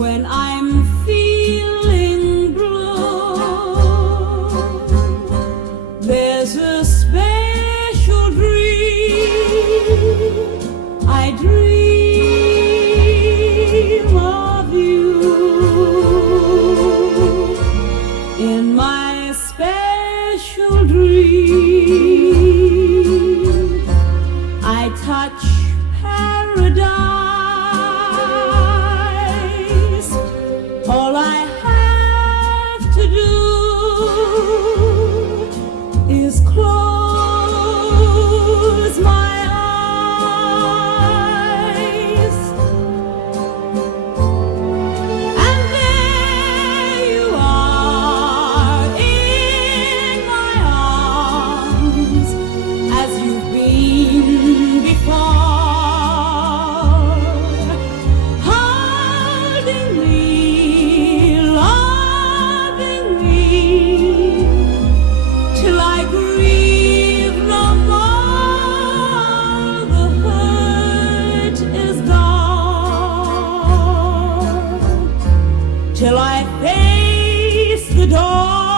when I'm feeling blue. There's a special dream I dream of you. In my special dream, I touch paradise. All I have to do is close my eyes, and there you are in my arms, as you've been before, holding me, loving me, till I grieve no more. The hurt is gone, till I face the dawn.